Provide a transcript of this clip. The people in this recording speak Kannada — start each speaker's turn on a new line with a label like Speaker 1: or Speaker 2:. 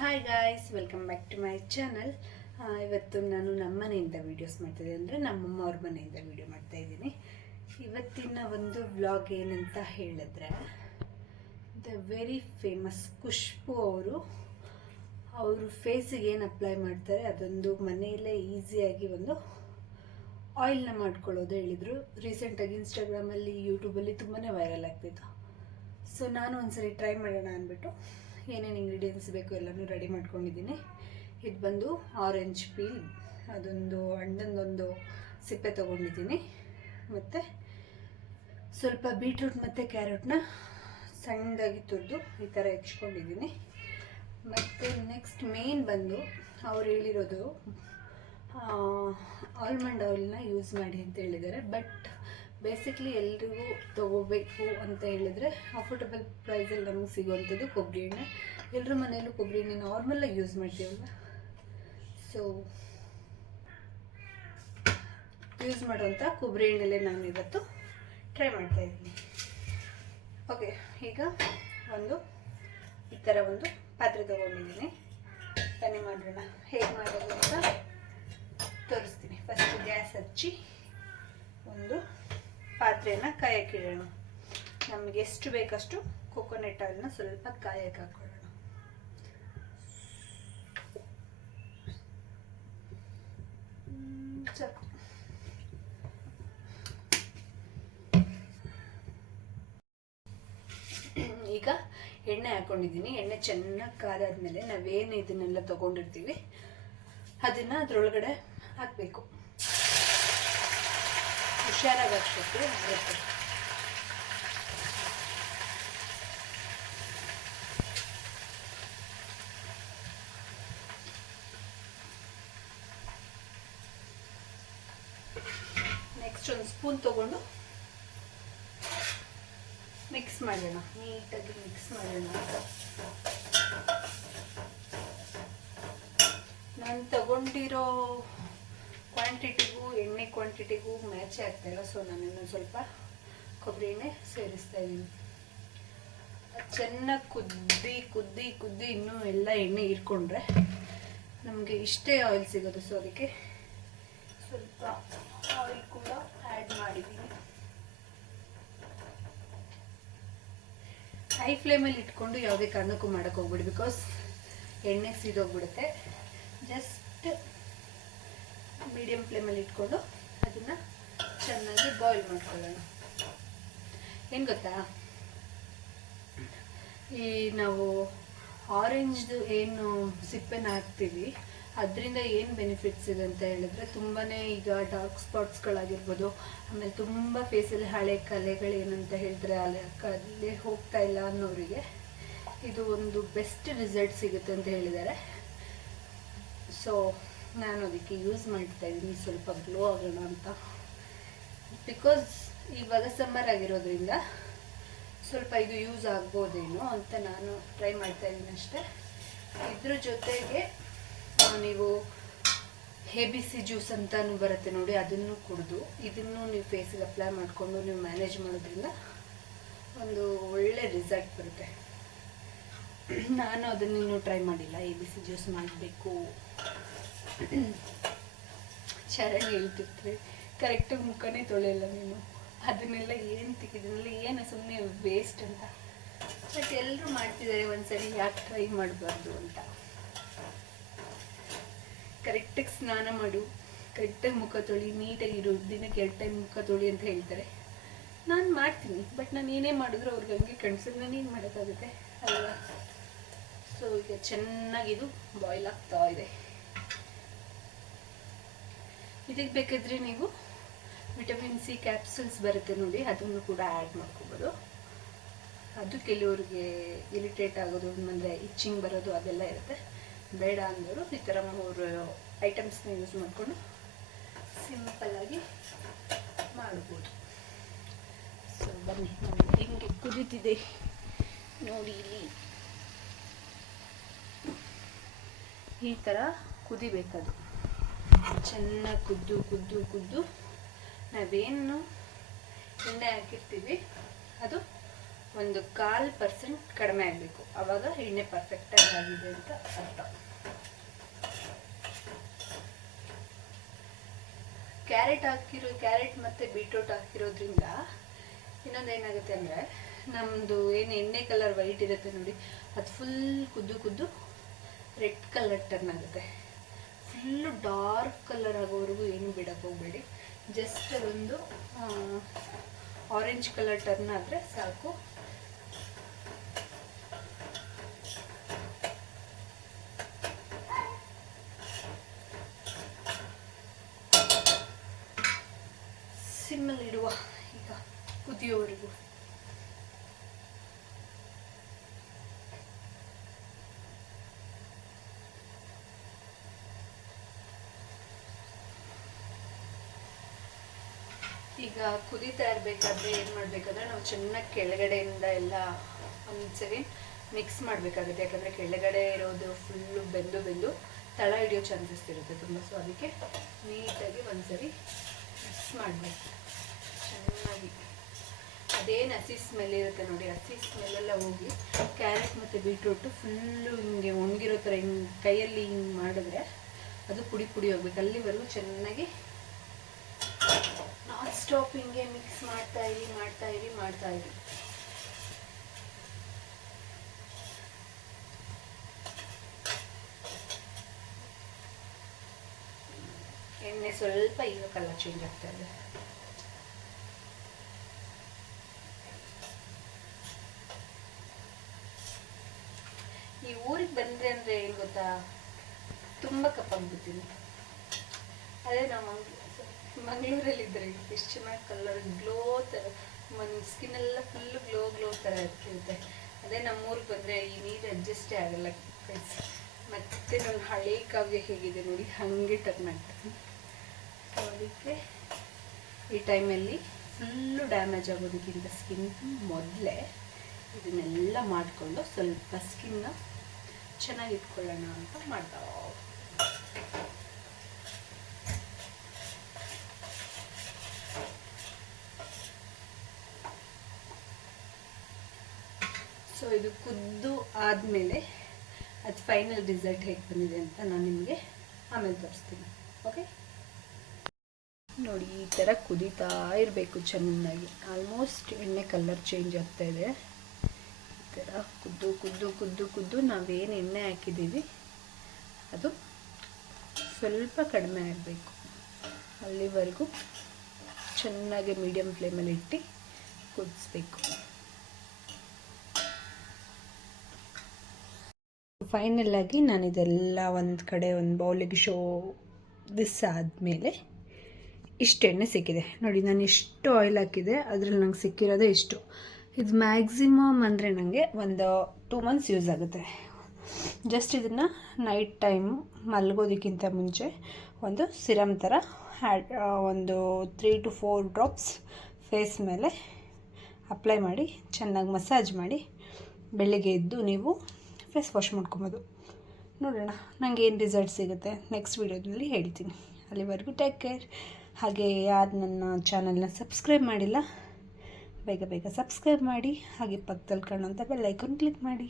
Speaker 1: Hi guys welcome back to my channel ಇವತ್ತು ನಾನು ನಮ್ಮ ಮನೆಯಿಂದ ವೀಡಿಯೋಸ್ ಮಾಡ್ತಿದ್ದೆ ಅಂದರೆ ನಮ್ಮಮ್ಮ ಅವ್ರ ಮನೆಯಿಂದ ವೀಡಿಯೋ ಮಾಡ್ತಾ ಇದ್ದೀನಿ. ಇವತ್ತಿನ ಒಂದು ವ್ಲಾಗ್ ಏನಂತ ಹೇಳಿದ್ರೆ ದ ವೆರಿ ಫೇಮಸ್ ಖುಷ್ಬು ಅವರು ಅವರು ಫೇಸಿಗೆ ಏನು ಅಪ್ಲೈ ಮಾಡ್ತಾರೆ, ಅದೊಂದು ಮನೆಯಲ್ಲೇ ಈಸಿಯಾಗಿ ಒಂದು ಆಯಿಲ್ನ ಮಾಡ್ಕೊಳ್ಳೋದು ಹೇಳಿದರು. ರೀಸೆಂಟಾಗಿ ಇನ್ಸ್ಟಾಗ್ರಾಮಲ್ಲಿ ಯೂಟ್ಯೂಬಲ್ಲಿ ತುಂಬಾ ವೈರಲ್ ಆಗ್ತಿತ್ತು. ಸೊ ನಾನು ಒಂದ್ಸರಿ ಟ್ರೈ ಮಾಡೋಣ ಅಂದ್ಬಿಟ್ಟು ಏನೇನು ಇಂಗ್ರೀಡಿಯೆಂಟ್ಸ್ ಬೇಕು ಎಲ್ಲನೂ ರೆಡಿ ಮಾಡ್ಕೊಂಡಿದ್ದೀನಿ. ಇದು ಬಂದು ಆರೆಂಜ್ ಪೀಲ್ ಅದೊಂದು ಹಣ್ಣೊಂದೊಂದು ಸಿಪ್ಪೆ ತೊಗೊಂಡಿದ್ದೀನಿ. ಮತ್ತು ಸ್ವಲ್ಪ ಬೀಟ್ರೂಟ್ ಮತ್ತು ಕ್ಯಾರೆಟ್ನ ಸಣ್ಣದಾಗಿ ತುರಿದು ಈ ಥರ ಹೆಚ್ಕೊಂಡಿದ್ದೀನಿ. ಮತ್ತು ನೆಕ್ಸ್ಟ್ ಮೇನ್ ಬಂದು ಅವ್ರು ಹೇಳಿರೋದು ಆಲ್ಮಂಡ್ ಆಯಿಲ್ನ ಯೂಸ್ ಮಾಡಿ ಅಂತ ಹೇಳಿದ್ದಾರೆ. ಬಟ್ ಬೇಸಿಕ್ಲಿ ಎಲ್ರಿಗೂ ತಗೋಬೇಕು ಅಂತ ಹೇಳಿದರೆ ಅಫೋರ್ಡಬಲ್ ಪ್ರೈಸಲ್ಲಿ ನಮಗೆ ಸಿಗುವಂಥದ್ದು ಕೊಬ್ಬರಿ ಎಣ್ಣೆ. ಎಲ್ಲರ ಮನೆಯಲ್ಲೂ ಕೊಬ್ಬರಿ ಎಣ್ಣೆ ನಾರ್ಮಲಾಗಿ ಯೂಸ್ ಮಾಡ್ತೀವಲ್ಲ ಸೊ ಯೂಸ್ ಮಾಡುವಂಥ ಕೊಬ್ಬರಿ ಎಣ್ಣೆಲೆ ನಾನು ಇವತ್ತು ಟ್ರೈ ಮಾಡ್ತಾ ಇದ್ದೀನಿ. ಓಕೆ ಈಗ ಒಂದು, ಈ ಥರ ಒಂದು ಪಾತ್ರೆ ತೊಗೊಂಡಿದ್ದೀನಿ. ಬನ್ನಿ ಮಾಡೋಣ ಹೇಗೆ ಮಾಡೋದು ಅಂತ ತೋರಿಸ್ತೀನಿ. ಫಸ್ಟ್ ಗ್ಯಾಸ್ ಹಚ್ಚಿ ಒಂದು ಪಾತ್ರೆನ ಕಾಯಕ್ಕಿಡೋಣ ನಮಗೆ ಎಷ್ಟು ಬೇಕಷ್ಟು ಕೊಕೊನೆಟ್ ಆಯಿಲ್ನ ಸ್ವಲ್ಪ ಕಾಯಕ್ಕೆ ಹಾಕೊಳ್ಳೋಣ ಈಗ ಎಣ್ಣೆ ಹಾಕೊಂಡಿದ್ದೀನಿ. ಎಣ್ಣೆ ಚೆನ್ನಾಗಿ ಕಾದಾದ್ಮೇಲೆ ನಾವೇನು ಇದನ್ನೆಲ್ಲ ತಗೊಂಡಿರ್ತೀವಿ, ಅದನ್ನ ಅದ್ರೊಳಗಡೆ ಹಾಕ್ಬೇಕು. ಹುಷಾರಾಗಿ ಹಾಕ್ಬೇಕು ಆಗುತ್ತೆ ನೆಕ್ಸ್ಟ್ ಒಂದು ಸ್ಪೂನ್ ತಗೊಂಡು ಮಿಕ್ಸ್ ಮಾಡೋಣ. ನೀಟಾಗಿ ಮಿಕ್ಸ್ ಮಾಡೋಣ. ನಾನು ತಗೊಂಡಿರೋ ಕ್ವಾಂಟಿಟಿಗೂ ಎಣ್ಣೆ ಕ್ವಾಂಟಿಟಿಗೂ ಮ್ಯಾಚೇ ಆಗ್ತಾಯಿಲ್ಲ ಸೊ ನಾನು ಸ್ವಲ್ಪ ಕೊಬ್ಬರಿ ಎಣ್ಣೆ ಸೇರಿಸ್ತಾ ಇದ್ದೀನಿ ಚೆನ್ನಾಗಿ ಕುದ್ದಿ ಕುದ್ದಿ ಕುದ್ದಿ ಇನ್ನೂ ಎಲ್ಲ ಎಣ್ಣೆ ಇಟ್ಕೊಂಡ್ರೆ ನಮಗೆ ಇಷ್ಟೇ ಆಯಿಲ್ ಸಿಗೋದು ಸೊ ಅದಕ್ಕೆ ಸ್ವಲ್ಪ ಆಯಿಲ್ ಕೂಡ ಮಾಡಿದ್ದೀನಿ. ಹೈ ಫ್ಲೇಮಲ್ಲಿ ಇಟ್ಕೊಂಡು ಯಾವುದೇ ಕಾರಣಕ್ಕೂ ಮಾಡೋಕ್ಕೆ ಹೋಗ್ಬಿಡಿ ಬಿಕಾಸ್ ಎಣ್ಣೆ ಸೀದೋಗ್ಬಿಡುತ್ತೆ. ಜಸ್ಟ್ ಮೀಡಿಯಮ್ ಫ್ಲೇಮಲ್ಲಿ ಇಟ್ಕೊಂಡು ಅದನ್ನು ಚೆನ್ನಾಗಿ ಬಾಯ್ಲ್ ಮಾಡ್ಕೊಳ್ಳೋಣ. ಏನು ಗೊತ್ತಾ? ಈ ನಾವು ಆರೆಂಜ್ದು ಏನು ಸಿಪ್ಪೆನ ಹಾಕ್ತೀವಿ. ಅದರಿಂದ ಏನು ಬೆನಿಫಿಟ್ಸ್ ಇದೆ ಅಂತ ಹೇಳಿದ್ರೆ ತುಂಬಾ ಈಗ ಡಾರ್ಕ್ ಸ್ಪಾಟ್ಸ್ಗಳಾಗಿರ್ಬೋದು ಆಮೇಲೆ ತುಂಬ ಫೇಸಲ್ಲಿ ಹಳೆ ಕಲೆಗಳು ಏನಂತ ಹೇಳಿದ್ರೆ ಅಲ್ಲಿ ಕಲೆ ಹೋಗ್ತಾ ಇಲ್ಲ ಅನ್ನೋರಿಗೆ ಇದು ಒಂದು ಬೆಸ್ಟ್ ರಿಸಲ್ಟ್ ಸಿಗುತ್ತೆ ಅಂತ ಹೇಳಿದ್ದಾರೆ. ಸೊ ನಾನು ಅದಕ್ಕೆ ಯೂಸ್ ಮಾಡ್ತಾ ಇದ್ದೀನಿ ಸ್ವಲ್ಪ ಗ್ಲೋ ಆಗೋಣ ಅಂತ. ಬಿಕಾಸ್ ಇವಾಗ ಸಮ್ಮರ್ ಆಗಿರೋದ್ರಿಂದ ಸ್ವಲ್ಪ ಇದು ಯೂಸ್ ಆಗ್ಬೋದೇನೋ ಅಂತ ನಾನು ಟ್ರೈ ಮಾಡ್ತಾ ಇದ್ದೀನಿ ಅಷ್ಟೇ. ಇದ್ರ ಜೊತೆಗೆ ನೀವು ಸಿ ಜ್ಯೂಸ್ ಅಂತಾನು ಬರುತ್ತೆ ನೋಡಿ, ಅದನ್ನು ಕುಡಿದು ಇದನ್ನು ನೀವು ಫೇಸಿಗೆ ಅಪ್ಲೈ ಮಾಡಿಕೊಂಡು ನೀವು ಮ್ಯಾನೇಜ್ ಮಾಡೋದ್ರಿಂದ ಒಂದು ಒಳ್ಳೆ ರಿಸಲ್ಟ್ ಬರುತ್ತೆ. ನಾನು ಅದನ್ನಿನ್ನೂ ಟ್ರೈ ಮಾಡಿಲ್ಲ. ಎ ಬಿ ಸಿ ಜ್ಯೂಸ್ ಮಾಡಬೇಕು. ಚೆನ್ನಾಗಿ ಹೇಳ್ತಿರ್ತೀವಿ. ಕರೆಕ್ಟಾಗಿ ಮುಖನೇ ತೊಳೆಯಲ್ಲ ನೀನು. ಅದನ್ನೆಲ್ಲ ಏನು ತೆಗೆದಿಲ್ಲ ಏನು ಸುಮ್ಮನೆ ವೇಸ್ಟ್ ಅಂತ. ಬಟ್ ಎಲ್ಲರೂ ಮಾಡ್ತಿದ್ದಾರೆ ಒಂದ್ಸರಿ ಯಾಕೆ ಟ್ರೈ ಮಾಡಬಾರ್ದು ಅಂತ. ಕರೆಕ್ಟಾಗಿ ಸ್ನಾನ ಮಾಡು, ಕರೆಕ್ಟಾಗಿ ಮುಖ ತೊಳಿ ನೀಟಾಗಿರು ದಿನಕ್ಕೆ ಎರಡು ಟೈಮ್ ಮುಖ ತೊಳಿ ಅಂತ ಹೇಳ್ತಾರೆ. ನಾನು ಮಾಡ್ತೀನಿ ಬಟ್ ನಾನು ಏನೇ ಮಾಡಿದ್ರು ಅವ್ರಿಗೆ ಹಂಗೆ ಕಣ್ಸಿದ್ರೆ ನಾನು ಏನು ಮಾಡೋಕ್ಕಾಗುತ್ತೆ, ಅಲ್ವಾ? ಸೊ ಈಗ ಚೆನ್ನಾಗಿದು ಬಾಯ್ಲ್ ಆಗ್ತಾ ಇದೆ. ಇದಕ್ಕೆ ಬೇಕಾದರೆ ನೀವು ವಿಟಮಿನ್ ಸಿ ಕ್ಯಾಪ್ಸುಲ್ಸ್ ಬರುತ್ತೆ ನೋಡಿ, ಅದನ್ನು ಕೂಡ ಆ್ಯಡ್ ಮಾಡ್ಕೋಬೋದು. ಅದು ಕೆಲವ್ರಿಗೆ ಇರಿಟೇಟ್ ಆಗೋದು, ಅಂದರೆ ಇಚ್ಚಿಂಗ್ ಬರೋದು, ಅದೆಲ್ಲ ಇರುತ್ತೆ. ಬೇಡ ಅಂದರು ಈ ಥರ ಮೂರು ಐಟಮ್ಸ್ನ ಯೂಸ್ ಮಾಡಿಕೊಂಡು ಸಿಂಪಲ್ಲಾಗಿ ಮಾಡ್ಬೋದು. ಸೊ ಬನ್ನಿ. ಹೆಂಗೆ ಕುದೀತಿದೆ. ನೋಡಿ ಇಲ್ಲಿ. ಈ ಥರ ಕುದಿಬೇಕದು. ಚೆನ್ನಾಗಿ ಕುದ್ದು ಕುದ್ದು ಕುದ್ದು. ನಾವೇನು ಎಣ್ಣೆ ಹಾಕಿರ್ತೀವಿ, ಅದು ಒಂದು ಕಾಲು ಪರ್ಸೆಂಟ್ ಕಡಿಮೆ ಆಗಬೇಕು. ಆವಾಗ ಎಣ್ಣೆ ಪರ್ಫೆಕ್ಟಾಗಿ ಆಗಿದೆ ಅಂತ ಅರ್ಥ. ಕ್ಯಾರೆಟ್ ಹಾಕಿರೋ ಕ್ಯಾರೆಟ್ ಮತ್ತು ಬೀಟ್ರೂಟ್ ಹಾಕಿರೋದ್ರಿಂದ ಇನ್ನೊಂದು ಏನಾಗುತ್ತೆ ಅಂದರೆ ನಮ್ಮದು ಏನು ಎಣ್ಣೆ ಕಲರ್ ವೈಟ್ ಇರುತ್ತೆ ನೋಡಿ, ಅದು ಫುಲ್ ಕುದ್ದು ಕುದ್ದು ರೆಡ್ ಕಲರ್ ಟರ್ನ್ ಆಗುತ್ತೆ. ಫುಲ್ಲು ಡಾರ್ಕ್ ಕಲರ್ ಆಗೋವರೆಗೂ ಏನು ಬಿಡಕ್ಕೆ ಹೋಗಬೇಡಿ. ಜಸ್ಟ್ ಅದೊಂದು ಆರೆಂಜ್ ಕಲರ್ ಟರ್ನ್ ಆದರೆ ಸಾಕು. ಇಡುವ ಈಗ ಕುದಿಯೋವರೆಗೂ ಈಗ ಕುದೀತಾ ಇರಬೇಕಾದ್ರೆ ಏನು ಮಾಡಬೇಕಾದ್ರೆ ನಾವು ಚೆನ್ನಾಗಿ ಕೆಳಗಡೆಯಿಂದ ಎಲ್ಲ ಒಂದ್ಸರಿ ಮಿಕ್ಸ್ ಮಾಡಬೇಕಾಗುತ್ತೆ. ಯಾಕಂದರೆ ಕೆಳಗಡೆ ಇರೋದು ಫುಲ್ಲು ಬೆಂದು ಬೆಂದು ತಳ ಹಿಡಿಯೋ ಚಾನ್ಸಸ್ ಇರುತ್ತೆ ತುಂಬ. ಸೊ ಅದಕ್ಕೆ ನೀಟಾಗಿ ಒಂದ್ಸರಿ ಮಿಕ್ಸ್ ಮಾಡಬೇಕು. ಚೆನ್ನಾಗಿ. ಅದೇನು ಹಸಿ ಸ್ಮೆಲ್ ಇರುತ್ತೆ ನೋಡಿ, ಹಸಿ ಸ್ಮೆಲ್ಲೆಲ್ಲ ಹೋಗಿ ಕ್ಯಾರೆಟ್ ಮತ್ತು ಬೀಟ್ರೂಟು ಫುಲ್ಲು ಹಿಂಗೆ ಒಣಗಿರೋ ಥರ ಹಿಂಗೆ ಕೈಯಲ್ಲಿ ಹಿಂಗೆ ಮಾಡಿದ್ರೆ ಅದು ಪುಡಿ ಪುಡಿ ಹೋಗ್ಬೇಕು. ಅಲ್ಲಿವರೆಗೂ ಚೆನ್ನಾಗಿ ನಾನ್ ಸ್ಟಾಪ್ ಹಿಂಗೆ ಮಿಕ್ಸ್ ಮಾಡ್ತಾ ಇರಿ ಮಾಡ್ತಾ ಇರಿ ಮಾಡ್ತಾ ಇರಿ. ಎಣ್ಣೆ ಸ್ವಲ್ಪ ಈಗ ಕಲರ್ ಚೇಂಜ್ ಆಗ್ತಾ ಇದೆ ಈ ಊರಿಗೆ ಬಂದ್ರೆ ಗೊತ್ತಾ? ತುಂಬ ಕಪ್ಪಾಗ್ಬಿಡ್ತೀನಿ ಅದೇ ನಾವು ಮಂಗಳೂರಲ್ಲಿ ಇದ್ರೆ ಎಷ್ಟು ಚೆನ್ನಾಗಿ ಕಲರ್ ಗ್ಲೋ ಥರ ಒಂದು ಸ್ಕಿನ್ ಎಲ್ಲ ಫುಲ್ ಗ್ಲೋ ಗ್ಲೋ ಥರ ಇರ್ತಿರುತ್ತೆ. ಅದೇ ನಮ್ಮೂರಿಗೆ ಬಂದರೆ ಈ ನೀರು ಅಡ್ಜಸ್ಟೇ ಆಗಲ್ಲ ಫ್ರೆಂಡ್ಸ್ ಮತ್ತೆ ನನ್ನ ಹಳೆ ಕಾವ್ಯ ಹೇಗಿದೆ ನೋಡಿ, ಹಾಗೆ ಟರ್ನ್ ಆಗ್ತದೆ ಸೊ ಅದಕ್ಕೆ ಈ ಟೈಮಲ್ಲಿ ಫುಲ್ಲು ಡ್ಯಾಮೇಜ್ ಆಗೋದಕ್ಕಿಂತ ಸ್ಕಿನ್ ಮೊದಲೇ ಇದನ್ನೆಲ್ಲ ಮಾಡಿಕೊಂಡು ಸ್ವಲ್ಪ ಸ್ಕಿನ್ನ ಚೆನ್ನಾಗಿ ಇಟ್ಕೊಳ್ಳೋಣ ಅಂತ ಮಾಡ್ತಾ ಸೊ ಇದು ಕುದ್ದು ಆದಮೇಲೆ ಅದು ಫೈನಲ್ ರಿಸಲ್ಟ್ ಹೇಗೆ ಬಂದಿದೆ ಅಂತ ನಾನು ನಿಮಗೆ ಆಮೇಲೆ ತೋರಿಸ್ತೀನಿ. ಓಕೆ ನೋಡಿ, ಈ ಥರ ಕುದೀತಾ ಇರಬೇಕು ಚೆನ್ನಾಗಿ. ಆಲ್ಮೋಸ್ಟ್ ಎಣ್ಣೆ ಕಲರ್ ಚೇಂಜ್ ಆಗ್ತಾ ಇದೆ. ಥರ ಕುದ್ದು ಕುದ್ದು ಕುದ್ದು ಕುದ್ದು ನಾವೇನು ಎಣ್ಣೆ ಹಾಕಿದ್ದೀವಿ. ಅದು ಸ್ವಲ್ಪ ಕಡಿಮೆ ಆಗಬೇಕು. ಅಲ್ಲಿವರೆಗೂ ಚೆನ್ನಾಗಿ ಮೀಡಿಯಮ್ ಫ್ಲೇಮಲ್ಲಿ ಇಟ್ಟು ಕುದಿಸ್ಬೇಕು. ಫೈನಲ್ ಆಗಿ ನಾನು ಇದೆಲ್ಲ ಒಂದು ಕಡೆ ಒಂದು ಬೌಲಿಗೆ ಶೋ ದಿಸ್ ಆದಮೇಲೆ ಇಷ್ಟು ಎಣ್ಣೆ ಸಿಕ್ಕಿದೆ. ನೋಡಿ, ನಾನು ಎಷ್ಟು ಆಯಿಲ್ ಹಾಕಿದೆ, ಅದರಲ್ಲಿ ನಂಗೆ ಸಿಕ್ಕಿರೋದೇ ಇಷ್ಟು. ಇದು ಮ್ಯಾಕ್ಸಿಮಮ್ ಅಂದರೆ ನನಗೆ ಒಂದು ಟೂ ಮಂತ್ಸ್ ಯೂಸ್ ಆಗುತ್ತೆ. ಜಸ್ಟ್ ಇದನ್ನು ನೈಟ್ ಟೈಮ್ ಮಲಗೋದಕ್ಕಿಂತ ಮುಂಚೆ ಒಂದು ಸಿರಮ್ ಥರ ಹ್ಯಾಡ್ ಒಂದು three to four drops face ಮೇಲೆ ಅಪ್ಲೈ ಮಾಡಿ, ಚೆನ್ನಾಗಿ ಮಸಾಜ್ ಮಾಡಿ ಬೆಳಿಗ್ಗೆ ಎದ್ದು ನೀವು ಫೇಸ್ ವಾಶ್ ಮಾಡ್ಕೊಬೋದು. ನೋಡೋಣ ನನಗೆ ಏನು ರಿಸಲ್ಟ್ ಸಿಗುತ್ತೆ? ನೆಕ್ಸ್ಟ್ ವೀಡಿಯೋದಲ್ಲಿ ಹೇಳ್ತೀನಿ. ಅಲ್ಲಿವರೆಗೂ ಟೇಕ್ ಕೇರ್ ಹಾಗೆ ಯಾರು ನನ್ನ ಚಾನಲ್ನ ಸಬ್ಸ್ಕ್ರೈಬ್ ಮಾಡಿಲ್ಲ ಬೇಗ ಬೇಗ ಸಬ್ಸ್ಕ್ರೈಬ್ ಮಾಡಿ ಹಾಗೆ ಪಕ್ಕದಲ್ಲಿ ಕಾಣುವಂಥ ಬೆಲ್ಲೈಕನ್ ಕ್ಲಿಕ್ ಮಾಡಿ.